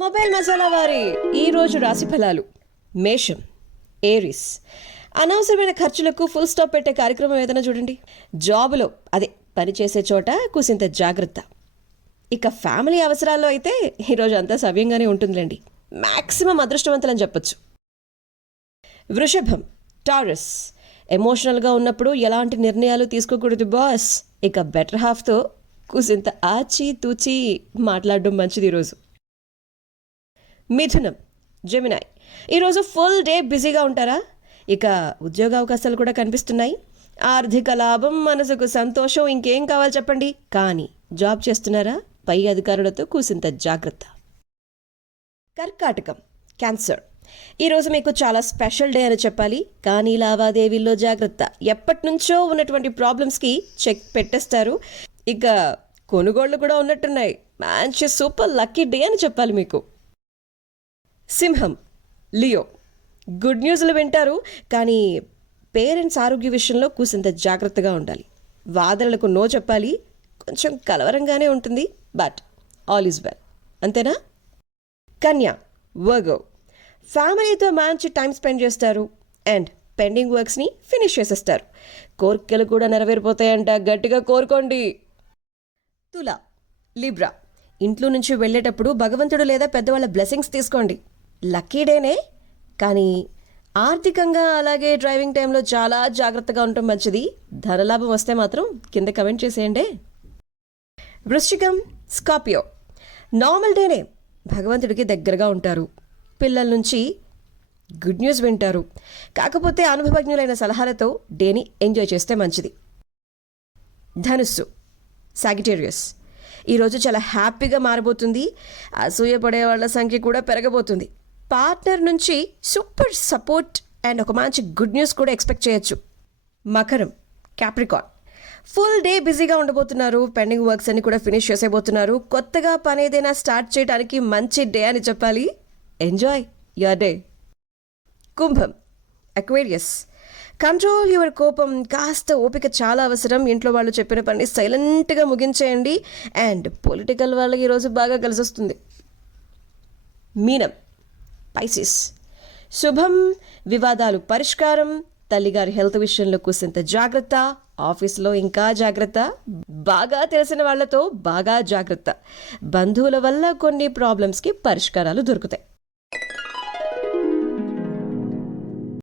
Mobile masala వారి ఈరోజు రాశి ఫలాలు. మేషం, ఏరిస్. అనవసరమైన ఖర్చులకు ఫుల్ స్టాప్ పెట్టే కార్యక్రమం ఏదైనా చూడండి. జాబులో అదే పనిచేసే చోట కూసింత జాగ్రత్త. ఇక ఫ్యామిలీ అవసరాల్లో అయితే ఈరోజు అంతా సవ్యంగానే ఉంటుందిలేండి. మ్యాక్సిమం అదృష్టవంతులని చెప్పొచ్చు. వృషభం, టారస్. ఎమోషనల్గా ఉన్నప్పుడు ఎలాంటి నిర్ణయాలు తీసుకోకూడదు బాస్. ఇక బెటర్ హాఫ్తో కూసింత ఆచి తూచి మాట్లాడడం మంచిది ఈరోజు. మిథునం, జెమినాయ్. ఈరోజు ఫుల్ డే బిజీగా ఉంటారా? ఇక ఉద్యోగ అవకాశాలు కూడా కనిపిస్తున్నాయి. ఆర్థిక లాభం, మనసుకు సంతోషం, ఇంకేం కావాలి చెప్పండి. కానీ జాబ్ చేస్తున్నారా? పై అధికారులతో కూసింత జాగ్రత్త. కర్కాటకం, క్యాన్సర్. ఈరోజు మీకు చాలా స్పెషల్ డే అని చెప్పాలి. కానీ లావాదేవీల్లో జాగ్రత్త. ఎప్పటి నుంచో ఉన్నటువంటి ప్రాబ్లమ్స్కి చెక్ పెట్టేస్తారు. ఇక కొనుగోళ్లు కూడా ఉన్నట్టున్నాయి. మంచి సూపర్ లక్కీ డే అని చెప్పాలి మీకు. సింహం, లియో. గుడ్ న్యూస్లు వింటారు, కానీ పేరెంట్స్ ఆరోగ్య విషయంలో కూసింత జాగ్రత్తగా ఉండాలి. వాదనలకు నో చెప్పాలి. కొంచెం కలవరంగానే ఉంటుంది, బట్ ఆల్ ఈజ్ వెల్. అంతేనా? కన్యా, వర్గో. ఫ్యామిలీతో మంచి టైం స్పెండ్ చేస్తారు అండ్ పెండింగ్ వర్క్స్ని ఫినిష్ చేసేస్తారు. కోరికలు కూడా నెరవేరిపోతాయంట, గట్టిగా కోరుకోండి. తుల, లిబ్రా. ఇంట్లో నుంచి వెళ్ళేటప్పుడు భగవంతుడు లేదా పెద్దవాళ్ళ బ్లెస్సింగ్స్ తీసుకోండి. లక్కీ డేనే, కానీ ఆర్థికంగా అలాగే డ్రైవింగ్ టైంలో చాలా జాగ్రత్తగా ఉండటం మంచిది. ధనలాభం వస్తే మాత్రం కింద కమెంట్ చేసేయండి. వృశ్చికం, స్కార్పియో. నార్మల్ డేనే, భగవంతుడికి దగ్గరగా ఉంటారు. పిల్లల నుంచి గుడ్ న్యూస్ వింటారు. కాకపోతే అనుభవజ్ఞులైన సలహాలతో డేని ఎంజాయ్ చేస్తే మంచిది. ధనుస్సు, సాగిటేరియస్. ఈరోజు చాలా హ్యాపీగా మారబోతుంది. అసూయపడే వాళ్ళ సంఖ్య కూడా పెరగబోతుంది. పార్ట్నర్ నుంచి సూపర్ సపోర్ట్ అండ్ ఒక మంచి గుడ్ న్యూస్ కూడా ఎక్స్పెక్ట్ చేయొచ్చు. మకరం, క్యాప్రికాన్. ఫుల్ డే బిజీగా ఉండబోతున్నారు. పెండింగ్ వర్క్స్ అన్ని కూడా ఫినిష్ చేసేబోతున్నారు. కొత్తగా పని ఏదైనా స్టార్ట్ చేయడానికి మంచి డే అని చెప్పాలి. Enjoy your day. Kumbham, Aquarius. Control your కోపం. కాస్త ఓపిక చాలా అవసరం. ఇంట్లో వాళ్ళు చెప్పిన పని సైలెంట్గా ముగించేయండి. అండ్ పొలిటికల్ వాళ్ళకి ఈరోజు బాగా కలిసి వస్తుంది. మీనం, పైసిస్. శుభం, వివాదాలు పరిష్కారం. తల్లిగారి హెల్త్ విషయంలో కూసింత జాగ్రత్త. ఆఫీస్లో ఇంకా జాగ్రత్త. బాగా తెలిసిన వాళ్లతో బాగా జాగ్రత్త. బంధువుల వల్ల కొన్ని ప్రాబ్లమ్స్కి పరిష్కారాలు దొరుకుతాయి.